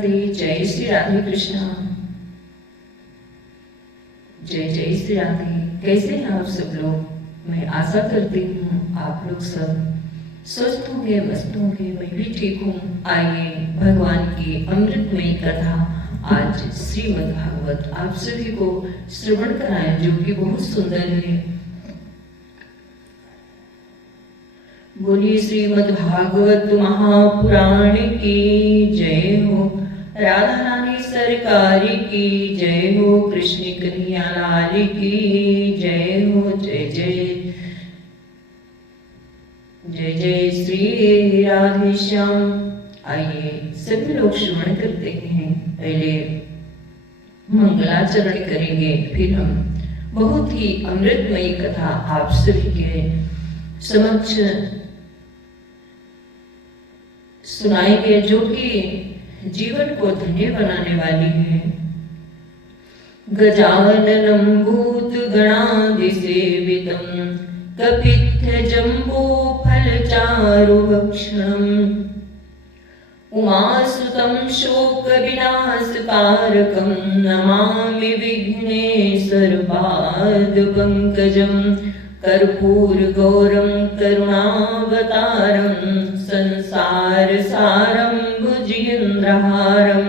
जय श्री राधे कृष्णा। जय जय श्री राधे। कैसे हैं आप सब लोग? मैं आशा करती हूँ आप लोग सब स्वस्थ होंगे, मस्त होंगे। मैं भी ठीक हूँ। आइए भगवान की अमृतमयी कथा आज श्रीमद् भागवत आप सभी को श्रवण कराएं, जो कि बहुत सुंदर है। बोलिए श्रीमद् भागवत महापुराण की जय हो। राधा रानी सरकार की जय हो। कृष्ण कन्हैया लाल की जय हो। जय जय जय जय श्री राधे श्याम। आइए सभी लोग श्रवण करते हैं। पहले मंगलाचरण करेंगे, फिर हम बहुत ही अमृतमयी कथा आप सभी के समक्ष सुनाएंगे, जो कि जीवन को धन्य बनाने वाली है। गजाननं भूत गणादि सेवितं कपित्थ जम्बू फल चारु भक्षणम् उमासुतं शोक विनाशकारकं नमामि विघ्नेश्वर पाद पंकजं कर्पूर गौरं करुणावतारं संसार सारं भुजगेन्द्रहारं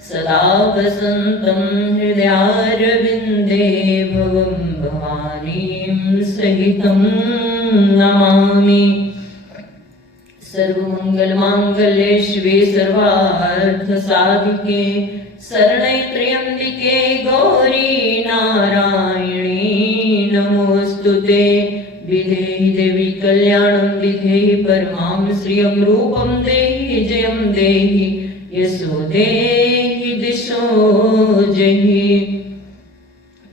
सदा वसन्तं हृदयारविन्दे भवं भवानीं सहितं नमामि। सर्वमङ्गलमाङ्गल्ये शिवे सर्वार्थसाधिके शरण्ये त्र्यम्बिके गौरी नारायणी नमोस्तुते। विधेहि देवी कल्याणं विधेहि परमां श्रियं रूपं देहि जयं देहि यशो देहि दिशो जहि।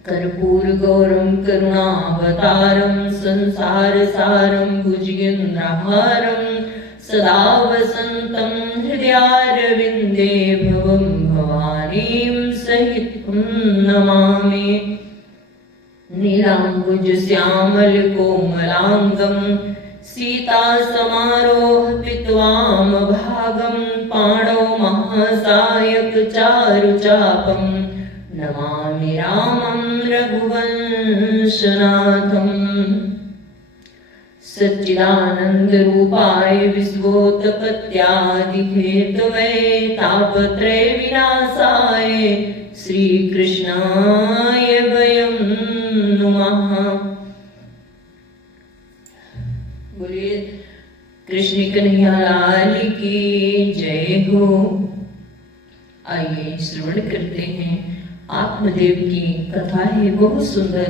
कर्पूर गौरं करुणावतारं संसार सारं भुजगेन्द्रहारं सदा वसन्तं हृदयारविन्दे भवं भवानीं सहितं नमामि। नीलाम्बुज श्यामल कोमलांगं सीता समारोह पित्वाम भागं पाणौ महासायक चारु चापं नमामि रामं रघुवंशनाथं। सच्चिदानंद रूपाय विश्वोत्पत्त्यादि हेतवे तापत्रय विनाशाय श्री कृष्णाय वयं नमः। बोलिए कृष्ण कन्हैया लाल की जय हो। आइए श्रवण करते हैं। आत्मदेव की कथा है, बहुत सुंदर।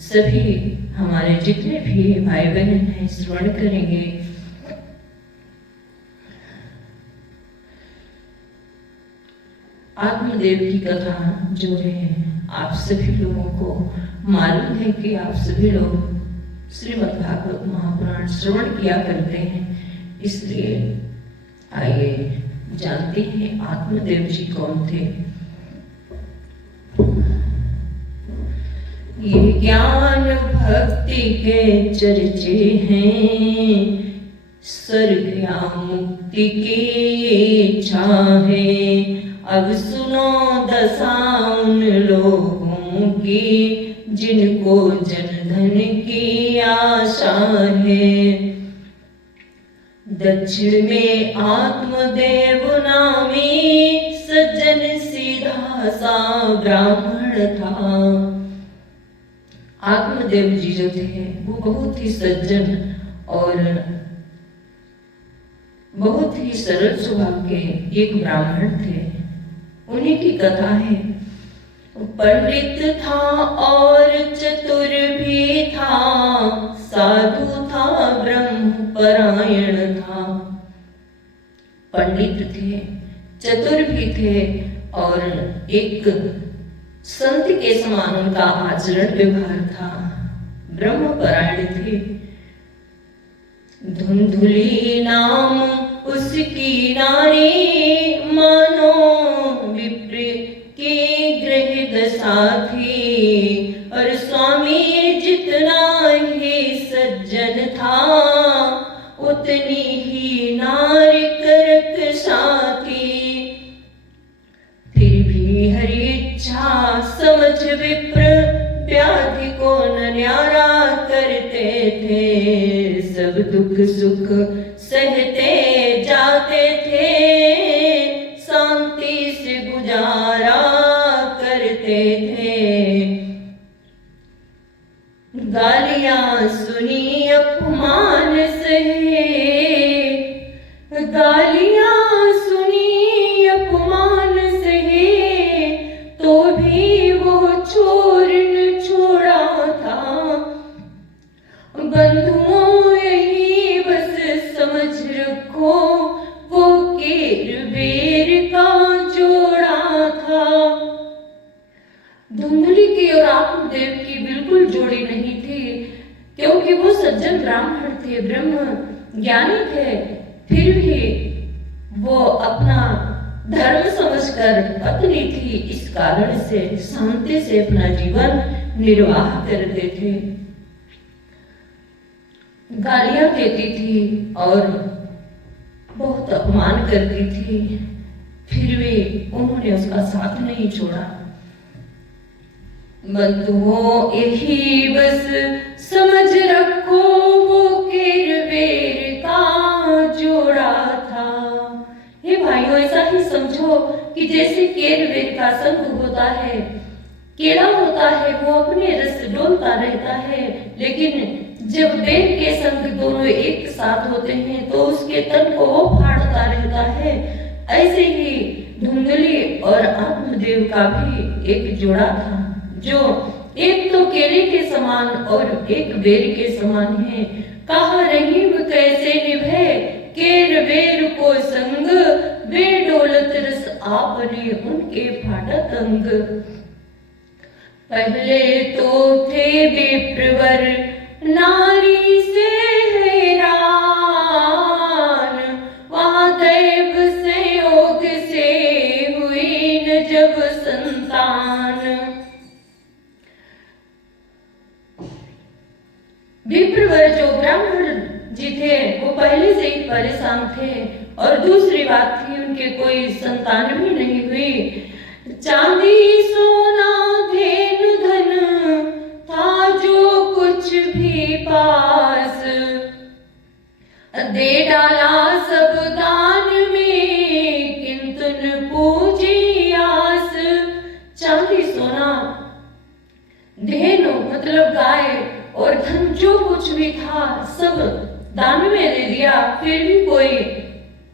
सभी हमारे जितने भी भाई बहन हैं श्रवण करेंगे। आत्मदेव की कथा जो है, आप सभी लोगों को मालूम है कि आप सभी लोग श्रीमद् भागवत महापुराण श्रवण किया करते हैं, इसलिए आइए जानते हैं आत्मदेव जी कौन थे। ये ज्ञान भक्ति के चर्चे हैं, स्वर्ग या मुक्ति की इच्छा है। अब सुनो दशा उन लोगों की जिनको जनधन की आशा है। दक्षिण में आत्मदेव नामी सज्जन सीधा सा ब्राह्मण था। आत्मदेव जी जो थे वो बहुत ही सज्जन और बहुत ही सरल स्वभाव के एक ब्राह्मण थे। उन्हीं की कथा है। पंडित था और चतुर भी था, साधु था ब्रह्म परायण था। पंडित थे, चतुर भी थे और एक संत के समान उनका आचरण व्यवहार था। ब्रह्म परायण थे। धुंधुली नाम उसकी नारी, मानो विप्र के गृह दशा थी। और स्वामी जितना ही सज्जन था, उतनी ही नारी करकशा थी। थे, सब दुख सुख सहते जाते थे, शांति से गुजारा करते थे। गालियां सुनी अपमान सहे, गालियां सुनी अपमान सहे, तो भी वो छोर न छोड़ा था। बंधुओं यही बस समझ रखो, वो केर बेर का जोड़ा था। धुंधली की और आत्मदेव की बिल्कुल जोड़ी नहीं थी, क्योंकि वो सज्जन ब्राह्मण थे, ब्रह्म ज्ञानी थे। फिर भी वो अपना धर्म समझकर पत्नी थी, इस कारण से शांति से अपना जीवन निर्वाह करते थे। गालियां देती थी और बहुत अपमान करती थी, फिर भी उन्होंने उसका साथ नहीं छोड़ा। बंधुओं यही बस समझ रखो, वो केर बेर का जोड़ा था। हे भाइयों, ऐसा ही समझो कि जैसे केर बेर का संग होता है, केड़ा होता है वो अपने रस डोलता रहता है, लेकिन जब बेर के संग दोनों एक साथ होते हैं तो उसके तन को वो फाड़ता रहता है। ऐसे ही धुंधली और आत्मदेव का भी एक जोड़ा था, जो एक तो केले के समान और एक बेर के समान है। कहा रहीम कैसे निभे केर बेर को संग, बेडोलत रस आपने उनके फाटा तंग। पहले तो थे विप्रवर नारी से हैरान, वहां दैव संयोग से हुई न जब संतान। विप्रवर जो ब्राह्मण जी थे वो पहले से ही परेशान थे, और दूसरी बात थी उनके कोई संतान भी नहीं हुई। चांदी सोना धेनु धन था जो कुछ भी पास, दे डाला सब दान में किंतु न पूजी आस। चांदी सोना, धेनु मतलब गाय, और धन जो कुछ भी था सब दान में दे दिया, फिर भी कोई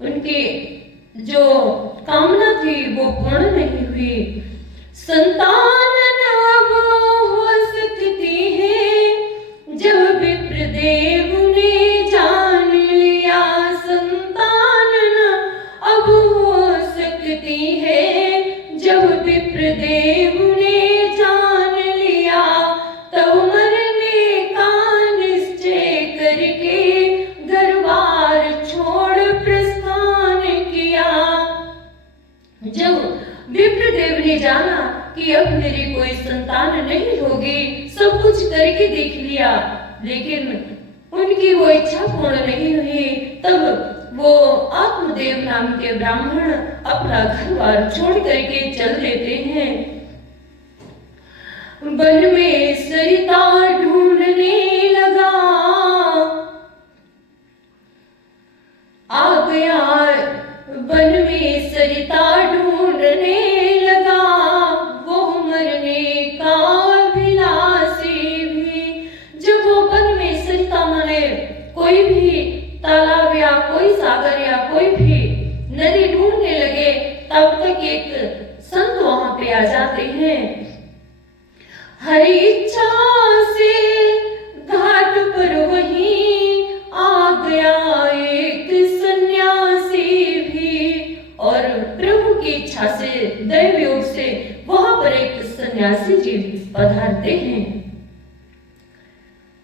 उनकी जो कामना थी वो पूर्ण नहीं हुई। संतान अब हो सकती है जब विप्रदेव ने जान लिया, संतान अब हो सकती है जब विप्रदेव ने जान लिया। तब मरने का निश्चय करके घरबार छोड़ प्रस्थान किया। जब विप्रदेव ने जाना कि अब मेरी कोई संतान नहीं होगी, सब कुछ करके देख लिया लेकिन उनकी वो इच्छा पूर्ण नहीं हुई, तब वो आत्मदेव नाम के ब्राह्मण अपना घर-बार छोड़ करके चल देते हैं। वन में सरिता ढूंढने लगा, आ गया वन में सरिता ढूंढने लगा, वो मरने का अभिलाषी भी। जब वो वन में सरिता माने कोई भी तालाब या कोई सागर या कोई भी नदी ढूंढने लगे, तब तक एक संत वहां पे आ जाते हैं। हरि इच्छा से घाट पर वहीं आ गया एक सन्यासी भी, और प्रभु की इच्छा से दैव योग से वहां पर एक सन्यासी जी पधारते हैं।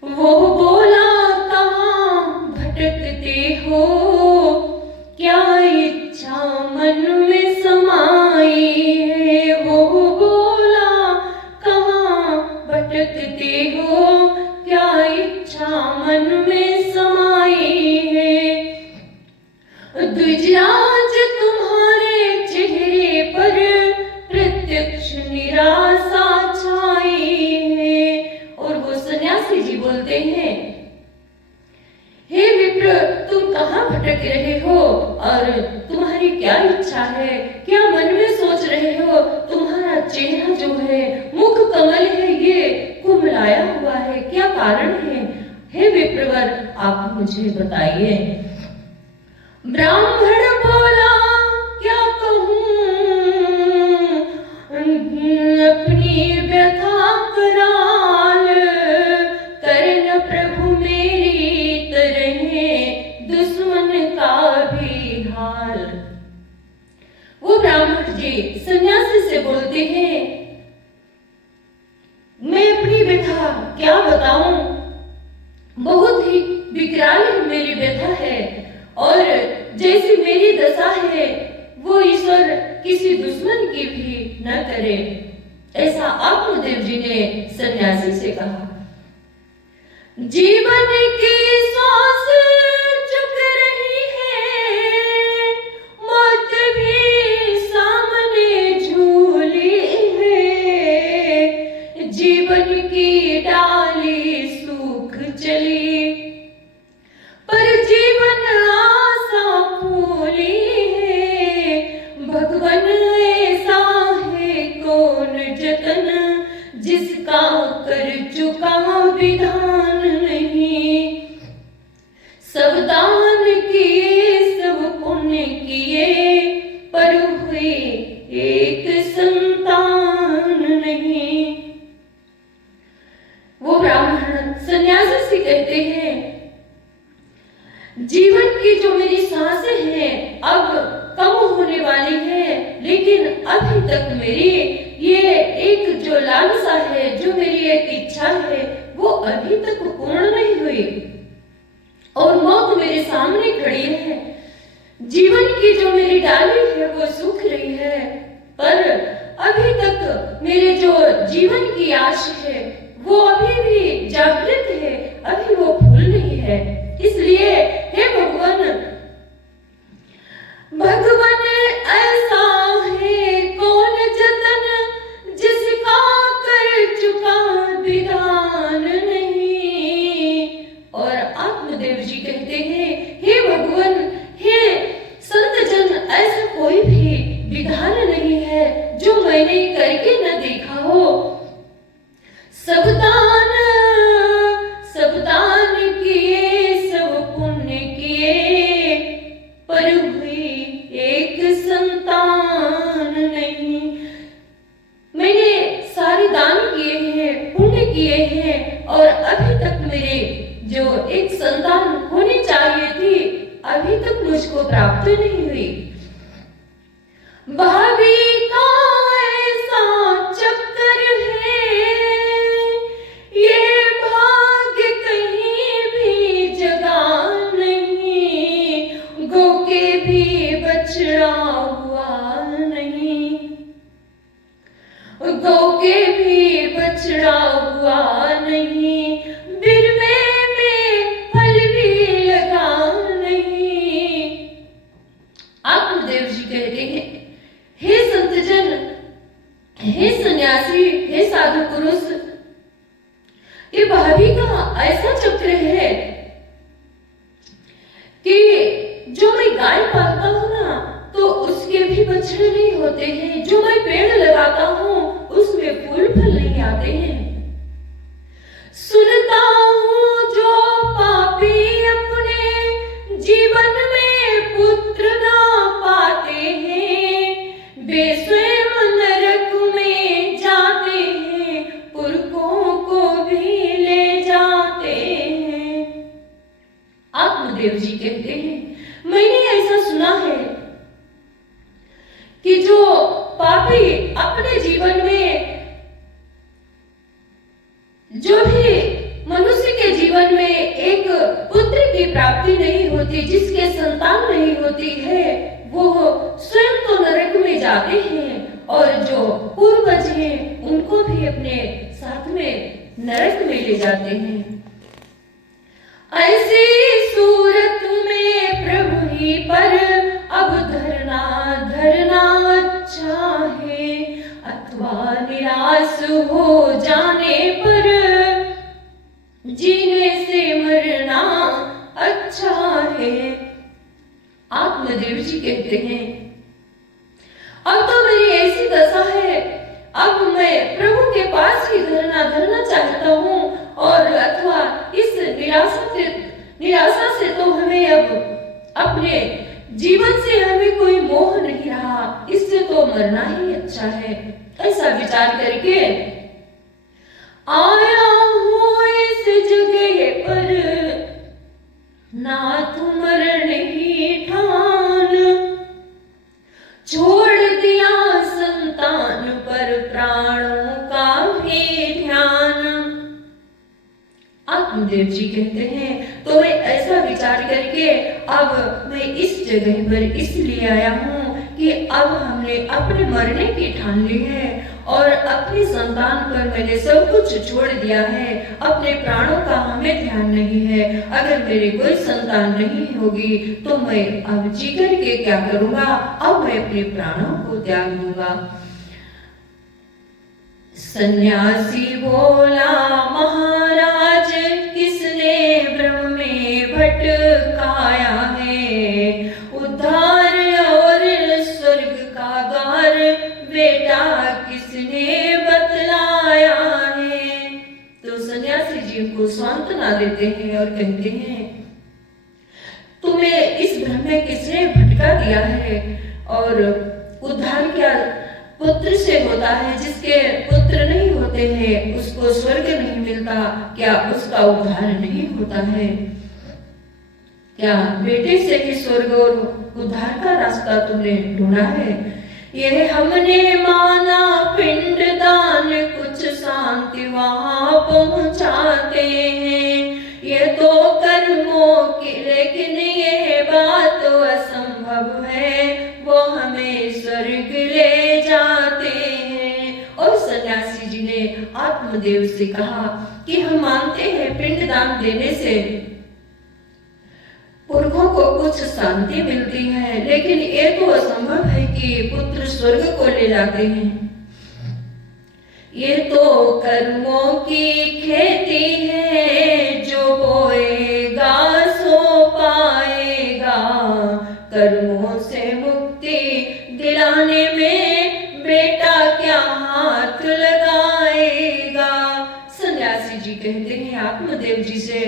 वो बोला कहाँ भटकते हो, क्या इच्छा मन में समाई है। वो बोला कहाँ भटकते हो, क्या इच्छा मन में समाई है। द्विजराज तुम्हारे चेहरे पर प्रत्यक्ष निराशा छाई है। और वो सन्यासी जी बोलते हैं अच्छा है? क्या मन में सोच रहे हो? तुम्हारा चेहरा जो है, मुख कमल है, ये कुमलाया हुआ है, क्या कारण है? हे विप्रवर, आप मुझे बताइए। ब्राह्मण बोला, क्या कहूँ अपनी व्यथा कराल, कर्ण प्रभु मेरी तरह दुश्मन का भी हाल। वो ब्राह्मण जी सन्यासी से बोलते हैं, मैं अपनी व्यथा क्या बताऊं, बहुत ही विकराल मेरी व्यथा है, और जैसी मेरी दशा है वो ईश्वर किसी दुश्मन की भी न करे। ऐसा आत्मदेव जी ने सन्यासी से कहा। जीवन की सांस चुक रही है, मौत भी सामने झूली है, जीवन की डाली सूख चली, पर जीवन आशा फूली है, भगवान ऐसा है कौन जतन, जिसका कर चुका विधान नहीं। सब दान किए सब पुण्य किए, पर हुए एक संतान नहीं। वो ब्राह्मण सन्यासी से कहते हैं, जीवन की जो मेरी सांसें हैं अब कम होने वाली है, लेकिन अभी तक मेरी ये एक जो लालसा है, जो मेरी एक इच्छा है, वो अभी तक पूर्ण नहीं हुई, और मौत मेरे सामने खड़ी है। जीवन की जो मेरी डाली है वो सूख रही है, पर अभी तक मेरे जो जीवन की आश है वो अभी भी जागृत है, अभी वो फूल नहीं है। इसलिए हे भगवान, भगवान ऐसा है कौन जतन, जिसका कर चुका विधान नहीं। और आत्मदेव जी कहते हैं, हे भगवान, हे संत जन, ऐसा कोई भी विधान नहीं है जो मैंने करके न देखा हो। सब दान किए सब पुण्य किए, पर हुई एक संतान नहीं। मैंने सारे दान किए हैं, पुण्य किए हैं, और अभी तक मेरे जो एक संतान होनी चाहिए थी, अभी तक मुझको प्राप्त नहीं हुई। भाभी का ऐसा चक्कर है, ये भाग्य कहीं भी जगा नहीं, गो के भी बछड़ा हुआ नहीं, गौ के भी बछड़ा हुआ नहीं, बिरमे में फल भी लगा नहीं। आत्मदेव जी कहते हैं, हे संतजन, हे सन्यासी, हे साधु पुरुष, ये भाभी का ऐसा चक्र है कि जो मैं गाय पालता हूँ ना, तो उसके भी बछड़े नहीं होते हैं, जो मैं पेड़ लगाता हूँ उसमें फूल फल नहीं आते हैं। सुनता हूँ जो पापी अपने जीवन में पुत्र ना पाते हैं, वे स्वयं नरक में जाते हैं, पुरखों को भी ले जाते हैं। आत्मदेव जी कहते हैं, मैंने ऐसा सुना है कि जो पापी अपने जीवन में, जो भी मनुष्य के जीवन में एक पुत्र की प्राप्ति नहीं होती, जिसके संतान नहीं होती है, वो स्वयं तो नरक में जाते हैं, और जो पूर्वज हैं उनको भी अपने साथ में नरक में ले जाते हैं। ऐसी सूरत में प्रभु ही पर अब धरना अच्छा है, अथवा निराश हो जाने पर जीने से मरना अच्छा है। आत्मदेव जी कहते हैं, अब तो मेरी ऐसी दशा है, अब मैं प्रभु के पास ही धरना चाहता हूँ। और अथवा इस निराशा से तो हमें अब अपने जीवन से हमें कोई मोह नहीं रहा, इससे तो मरना ही अच्छा है। ऐसा विचार करके आया हूँ इस जगह पर, ना तू मरने ही ठान, छोड़ दिया संतान पर प्राणों का भी ध्यान। आत्मदेव जी कहते हैं, तो मैं ऐसा विचार करके अब मैं इस जगह पर इसलिए आया हूँ कि अब हमने अपने मरने की ठान ली है और अपनी संतान पर मैंने सब कुछ छोड़ दिया है। अपने प्राणों का हमें ध्यान नहीं है। अगर मेरी कोई संतान नहीं होगी तो मैं अब जी करके क्या करूँगा, अब मैं अपने प्राणों को त्याग दूंगा। सन्यासी बोला, महाराज किसने ब्रह्म में भटकाया है, उद्धार और स्वर्ग का द्वार बेटा किसने बतलाया है। तो सन्यासी जी उनको सांत्वना देते हैं और कहते हैं, तुम्हें इस भ्रम में किसने भटका दिया है, और उद्धार क्या पुत्र से होता है, जिसके पुत्र नहीं होते हैं उसको स्वर्ग नहीं मिलता, क्या उसका उद्धार नहीं होता है? क्या बेटे से ही स्वर्ग और उद्धार का रास्ता तुमने ढूंढा है? यह हमने माना पिंड दान कुछ शांति वहां पहुंचाते हैं, ये तो कर्मों की, लेकिन ये बात तो असंभव है, वो हमें स्वर्ग ले जाते हैं। और सन्यासी जी ने आत्मदेव से कहा कि हम मानते हैं पिंड दान देने से पुरखों को कुछ शांति मिलती है, लेकिन ये तो असंभव है कि पुत्र स्वर्ग को ले जाते हैं। ये तो कर्मों की खेती है, जो बोएगा सो पाएगा, कर्मों से मुक्ति दिलाने में बेटा क्या हाथ लगाएगा। सन्यासी जी कहते हैं आत्मदेव जी से,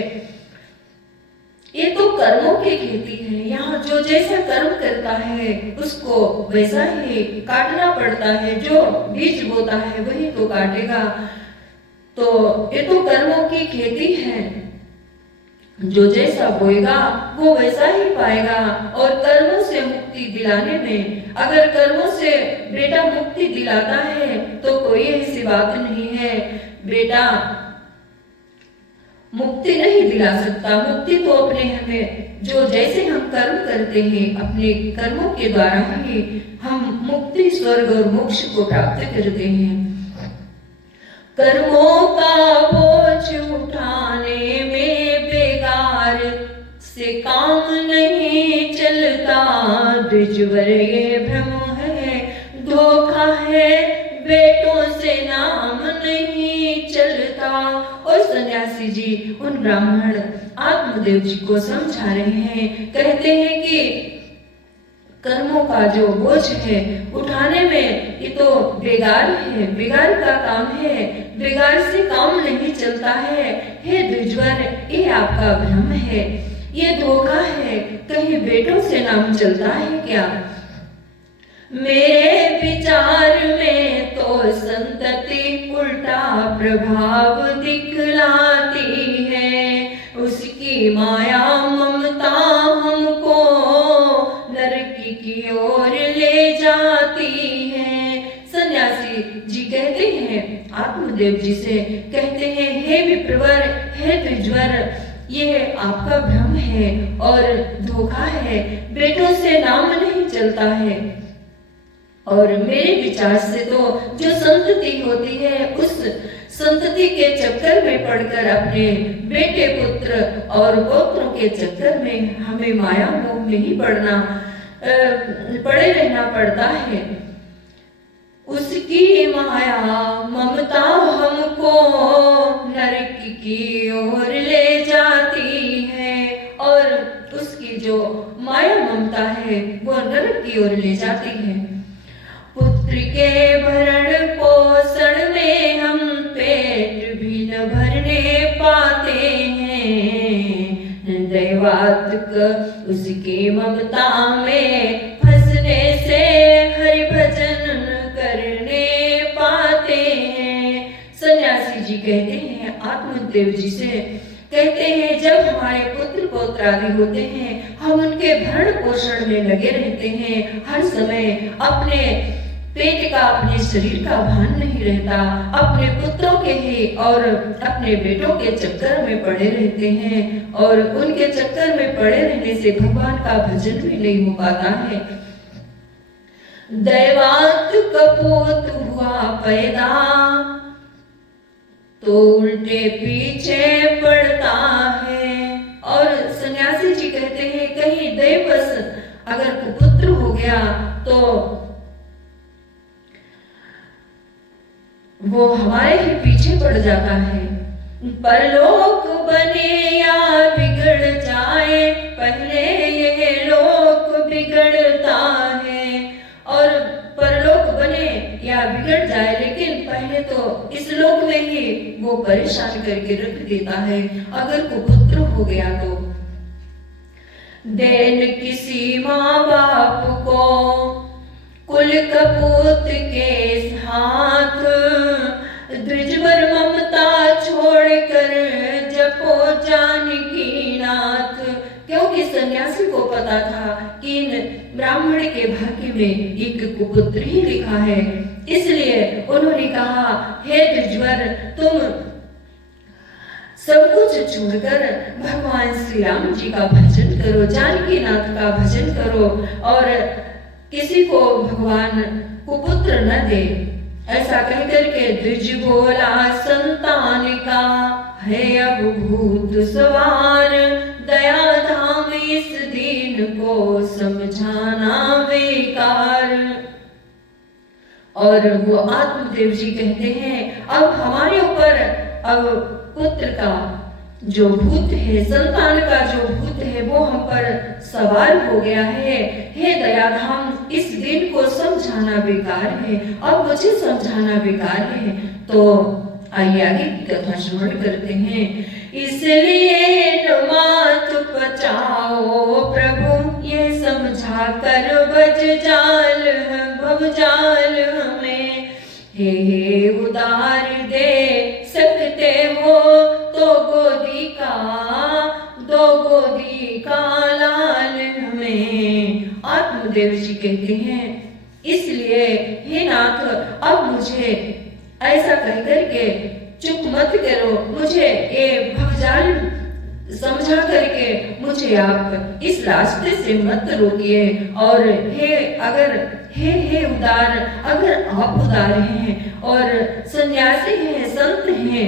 ये तो कर्मों की खेती है, यहाँ जो जैसा कर्म करता है उसको वैसा ही काटना पड़ता है, जो बीज बोता है वही तो काटेगा। तो ये तो कर्मों की खेती है, जो जैसा बोएगा वो वैसा ही पाएगा। और कर्मों से मुक्ति दिलाने में, अगर कर्मों से बेटा मुक्ति दिलाता है तो कोई ऐसी बात नहीं है, बेटा मुक्ति नहीं दिला सकता। मुक्ति तो अपने हमें, जो जैसे हम कर्म करते हैं अपने कर्मों के द्वारा ही हम मुक्ति, स्वर्ग और मोक्ष को प्राप्त करते हैं। कर्मों का बोझ उठाने में बेकार से काम नहीं चलता, द्विजवर ये भ्रम है, धोखा है, बेटों से नाम नहीं चलता। और सन्यासी जी उन ब्राह्मण आत्मदेव जी को समझा रहे हैं, कहते हैं कि कर्मों का जो बोझ है उठाने में ये तो बेगार है, बेगार का काम है, बेगार से काम नहीं चलता है। हे द्विजवर, ये आपका भ्रम है, ये धोखा है, कहीं बेटों से नाम चलता है क्या? मेरे विचार में तो संतति उल्टा प्रभाव दिखलाती है, उसकी माया ममता हमको नरकी की ओर ले जाती है। सन्यासी जी कहते हैं आत्मदेव जी से, कहते हैं, हे विप्रवर, हे द्विजवर, ये आपका भ्रम है और धोखा है, बेटों से नाम नहीं चलता है। और मेरे विचार से तो जो संतति होती है उस संतति के चक्कर में पड़कर अपने बेटे, पुत्र और पौत्रों के चक्कर में हमें माया मोह में ही पड़े रहना पड़ता है। उसकी माया ममता हमको नरक की ओर ले जाती है, और उसकी जो माया ममता है वो नरक की ओर ले जाती है। पुत्र के भरण पोषण में हम पेट भी न भरने पाते हैं। दैवात्मक उसकी ममता में फंसने से हरि भजन करने पाते हैं। सन्यासी जी कहते हैं आत्मदेव जी से, कहते हैं जब हमारे पुत्र पौत्र आदि होते हैं हम उनके भरण पोषण में लगे रहते हैं, हर समय अपने पेट का अपने शरीर का भान नहीं रहता, अपने पुत्रों के ही और अपने बेटों के चक्कर में पड़े रहते हैं और उनके चक्कर में पड़े रहने से भगवान का भजन भी नहीं हो पाता है। दैवात कपूत हुआ पैदा तो उल्टे पीछे पड़ता है। और सन्यासी जी कहते हैं कहीं दैवश अगर कुपुत्र हो गया तो वो हमारे ही पीछे पड़ जाता है। परलोक बने या बिगड़ जाए पहले ये लोक बिगड़ता है। और परलोक बने या बिगड़ जाए लेकिन पहले तो इस लोक में ही वो परेशान करके रख देता है। अगर कुपुत्र हो गया तो देन किसी माँ बाप को कुल कपूत के हाथ, द्विजवर ममता छोड़कर जपो जानकी नाथ। क्योंकि सन्यासी को पता था कि इन ब्राह्मण के भाग्य में एक कुपुत्र ही लिखा है, इसलिए उन्होंने कहा हे द्विजवर तुम सब कुछ छोड़कर भगवान श्री राम जी का भजन करो, जानकी नाथ का भजन करो और किसी को भगवान कुपुत्र न दे। ऐसा कहकर के द्विज बोला संतान का है अब भूत सवार, दया धाम इस दीन को समझाना बेकार। और वो आत्मदेव जी कहते हैं अब हमारे ऊपर अब पुत्र का जो भूत है, संतान का जो भूत है वो हम पर सवार हो गया है। हे दयाधाम इस दिन को समझाना बेकार है, अब मुझे समझाना बेकार है। तो आइए आगे की कथा श्रवण करते हैं। इसलिए मात बचाओ प्रभु ये समझा कर बज जाल भव जाल हमें। हे उदार दे सकते हो तो गोदी का लाल हमें। आत्मदेव जी कहते हैं इसलिए हे नाथ अब मुझे ऐसा कहकर के चुप मत करो, मुझे ये भवजाल समझा करके मुझे आप इस रास्ते से मत रोकिए। और हे उदार अगर आप उदार हैं और सन्यासी हैं, संत हैं,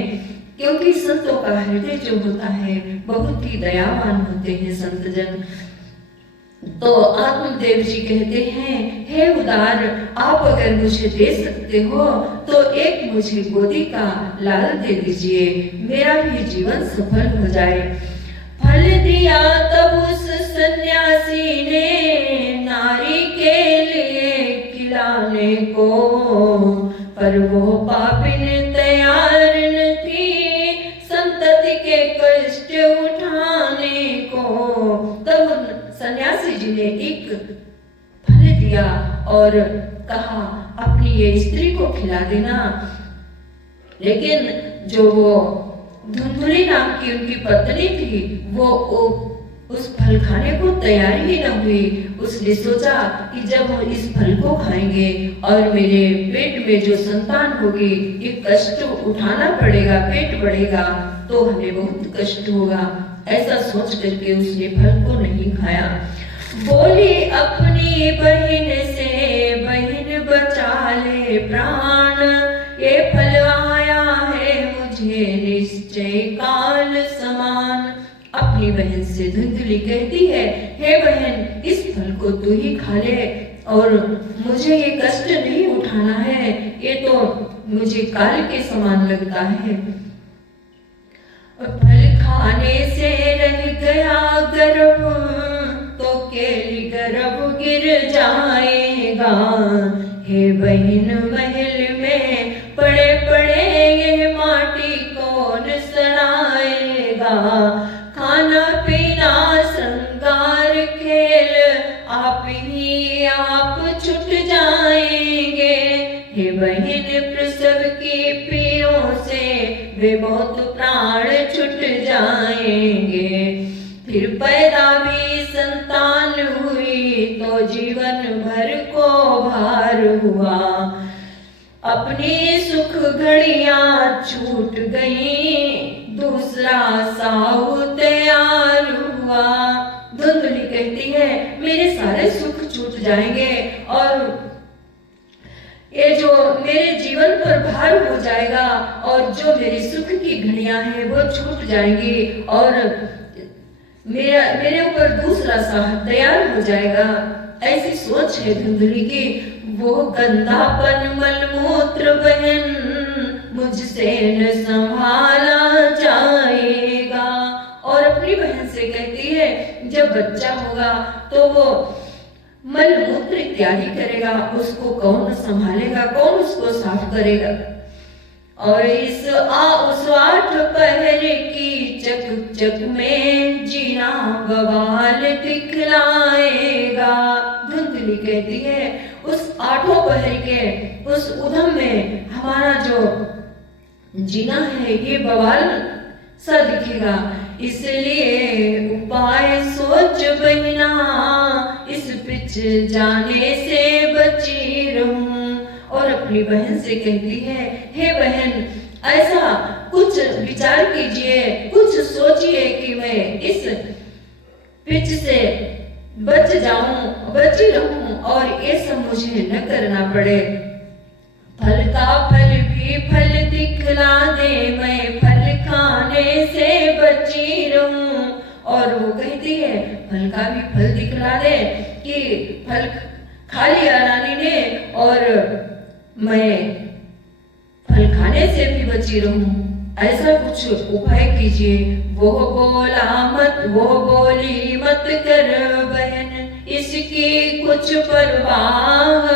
क्योंकि संतों का हृदय जो होता है बहुत ही दयावान होते हैं संत जन। तो आत्मदेव जी कहते हैं हे उदार आप अगर मुझे दे सकते हो तो एक मुझे गोदी का लाल दे दीजिए, मेरा भी जीवन सफल हो जाए। फल दिया तब उस सन्यासी ने नारी के लिए खिलाने को, पर वो पापिन तैयार न थी संतति के कष्ट उठाने को। तब सन्यासी जी ने एक फल दिया और कहा अपनी ये स्त्री को खिला देना। लेकिन जो वो धुंधुली नाम की उनकी पत्नी थी वो उस फल खाने को तैयार ही न हुई। उसने सोचा कि जब हम इस फल को खाएंगे और मेरे पेट में जो संतान होगी ये कष्ट उठाना पड़ेगा, पेट बढ़ेगा तो हमें बहुत कष्ट होगा। ऐसा सोच करके उसने फल को नहीं खाया। बोली अपनी बहन से बहन बचा ले प्राण, ये फल आया है मुझे निश्चय काल समान। अपनी बहन से धुंधली कहती है हे बहन इस फल को तू ही खा ले और मुझे ये कष्ट नहीं उठाना है, ये तो मुझे काल के समान लगता है। फल खाने से रह गया गर्भ तो केली गर्भ गिर जाएगा, हे बहन महल में पड़े पड़े ये माटी कौन सड़ाएगा। खाना पीना श्रृंगार खेल आप ही आप छूट जाएंगे। हे बहन प्रसव की पीड़ों से वे बहुत प्राण छूट जाएंगे। फिर पैदा भी संतान हुई तो जीवन भर को भार हुआ। अपनी सुख घड़ियां छूट गई दूसरा साहू तैयार हुआ। धुंधली कहती है मेरे सारे सुख छूट जाएंगे और ये जो मेरे जीवन पर भार हो जाएगा और जो मेरी सुख की घड़ियां हैं वो छूट जाएंगी और मेरे ऊपर दूसरा साहब तैयार हो जाएगा। ऐसी सोच है धुंधली की। वो गंदापन मलमूत्र बहन मुझसे न संभाला जाएगा। और अपनी बहन से कहती है जब बच्चा होगा तो वो मलमूत्र इत्यादि करेगा, उसको कौन संभालेगा, कौन उसको साफ करेगा। और इस उस 8 पहर की चक चक में जीना बवाल दिखलाएगा। धुंधली कहती है उस 8 पहर के उस उधम में हमारा जो जीना है ये बवाल सा दिखेगा। इसलिए उपाय सोच बहिना इस पिच जाने से बची रहूं। और अपनी बहन से कहती है हे बहन ऐसा कुछ विचार कीजिए, कुछ सोचिए कि मैं इस पिच से बच जाऊं, बची रहूं और ये सब मुझे न करना पड़े। फल का फल भी फल दिखला दे, मैं फल खाने से बची रहूं। और वो कहती है फल का भी फल दिखला दे कि फल खा लिया रानी ने और मैं फल खाने से भी बची रहूं। ऐसा कुछ उपाय कीजिए। वो बोली मत कर बहन इसकी कुछ परवाह,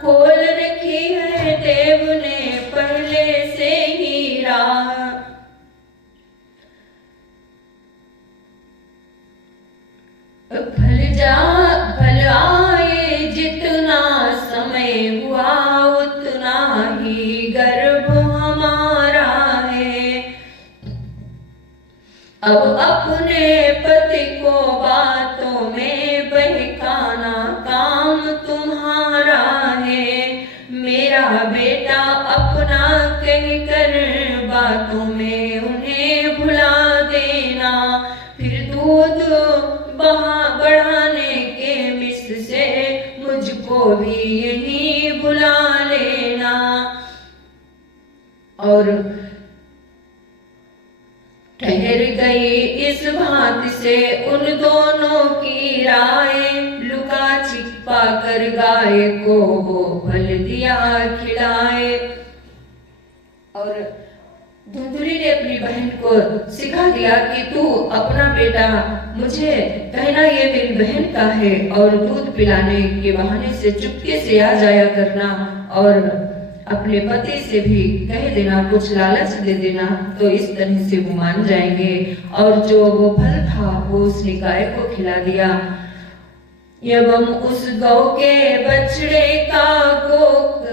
खोल रखी है देव ने पहले से ही राह। फल आए जितना समय हुआ उतना ही गर्भ हमारा है। अब अपने पति को बातों में बहकाना काम तुम्हारा है। मेरा बेटा अपना कहकर बातों में उन्हें भुला देना। फिर दूध बढ़ाने के मिस से मुझको भी यही बुला लेना। और ठहर गई इस भांति से उन दोनों की राय। लुका छिपा कर गाय को वो फल दिया खिलाए। और धुंधली ने अपनी बहन को सिखा दिया कि तू अपना बेटा मुझे कहना ये मेरी बहन का है और दूध पिलाने के बहाने से चुपके से आ जाया करना और अपने पति से भी कह देना, कुछ लालच दे देना, तो इस तरह से वो मान जाएंगे। और जो वो फल था वो उसने गाय को खिला दिया। एवं उस गौ के बछड़े का गोक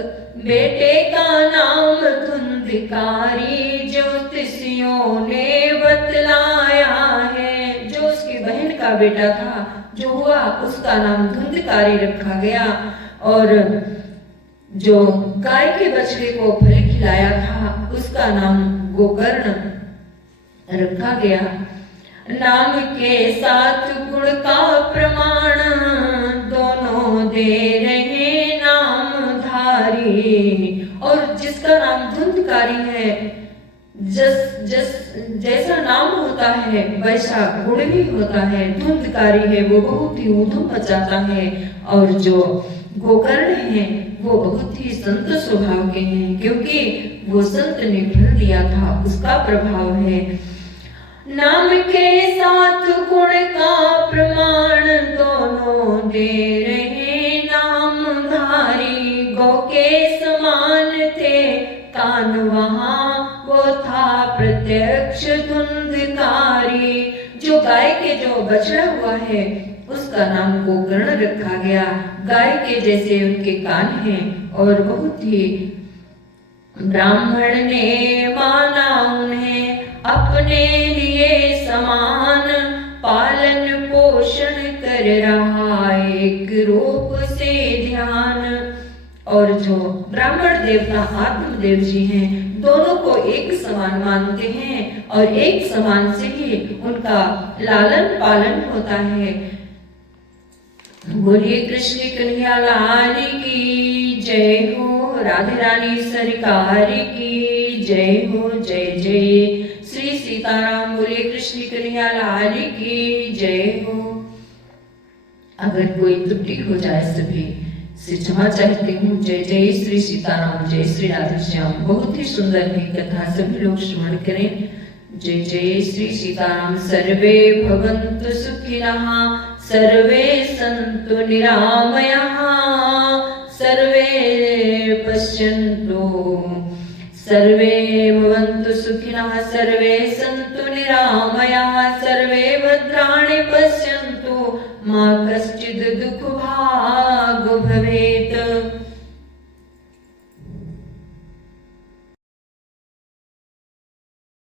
बेटे का नाम धुंधकारी ज्योतिषियों ने बतलाया है। जो उसकी बहन का बेटा था जो हुआ उसका नाम धुंधकारी रखा गया। और जो गाय के बछड़े को फल खिलाया था उसका नाम गोकर्ण रखा गया। नाम के साथ गुण का प्रमाण दोनों दे रहे नामधारी। और जिसका नाम धुंधकारी है जैसा नाम होता है वैसा गुण भी होता है। धुंधकारी है वो बहुत ही ऊधम मचाता है और जो गोकर्ण है वो बहुत ही संत स्वभाव के हैं क्योंकि वो संत ने फल दिया था उसका प्रभाव है। नाम के साथ गुण का प्रमाण दोनों दे रहे नामधारी। गौ के समान थे कान वहाँ, वो था प्रत्यक्ष धुंधकारी। जो गाय के जो बछड़ा हुआ है उसका नाम गोकर्ण रखा गया। गाय के जैसे उनके कान हैं और बहुत ही ब्राह्मण ने माना उन्हें अपने लिए समान। पालन पोषण कर रहा एक रूप से ध्यान। और जो ब्राह्मण देवता आत्मदेव जी हैं दोनों को एक समान मानते हैं और एक समान से ही उनका लालन पालन होता है। बोलिए कृष्ण कन्हैया लाल की जय हो, राधे रानी सरकार की जय हो, जय जय श्री सीताराम। बोलिए कृष्ण कन्हैया लाल की जय हो। अगर कोई त्रुटि हो जाए सभी से क्षमा चाहती हूँ। जय जय श्री सीताराम, जय श्री राधे श्याम। बहुत ही सुंदर है कथा, सभी लोग श्रवण करें। जय जय श्री सीताराम। सर्वे भवन्तु सुखिनः, सर्वे सन्तु निरामयाः, सर्वे पश्यन्तु, सर्वे भवन्तु सुखिनः, सर्वे सन्तु निरामयाः, सर्वे भद्राणि पश्यन्तु, मा कश्चित् दुःखभाग् भवेत्।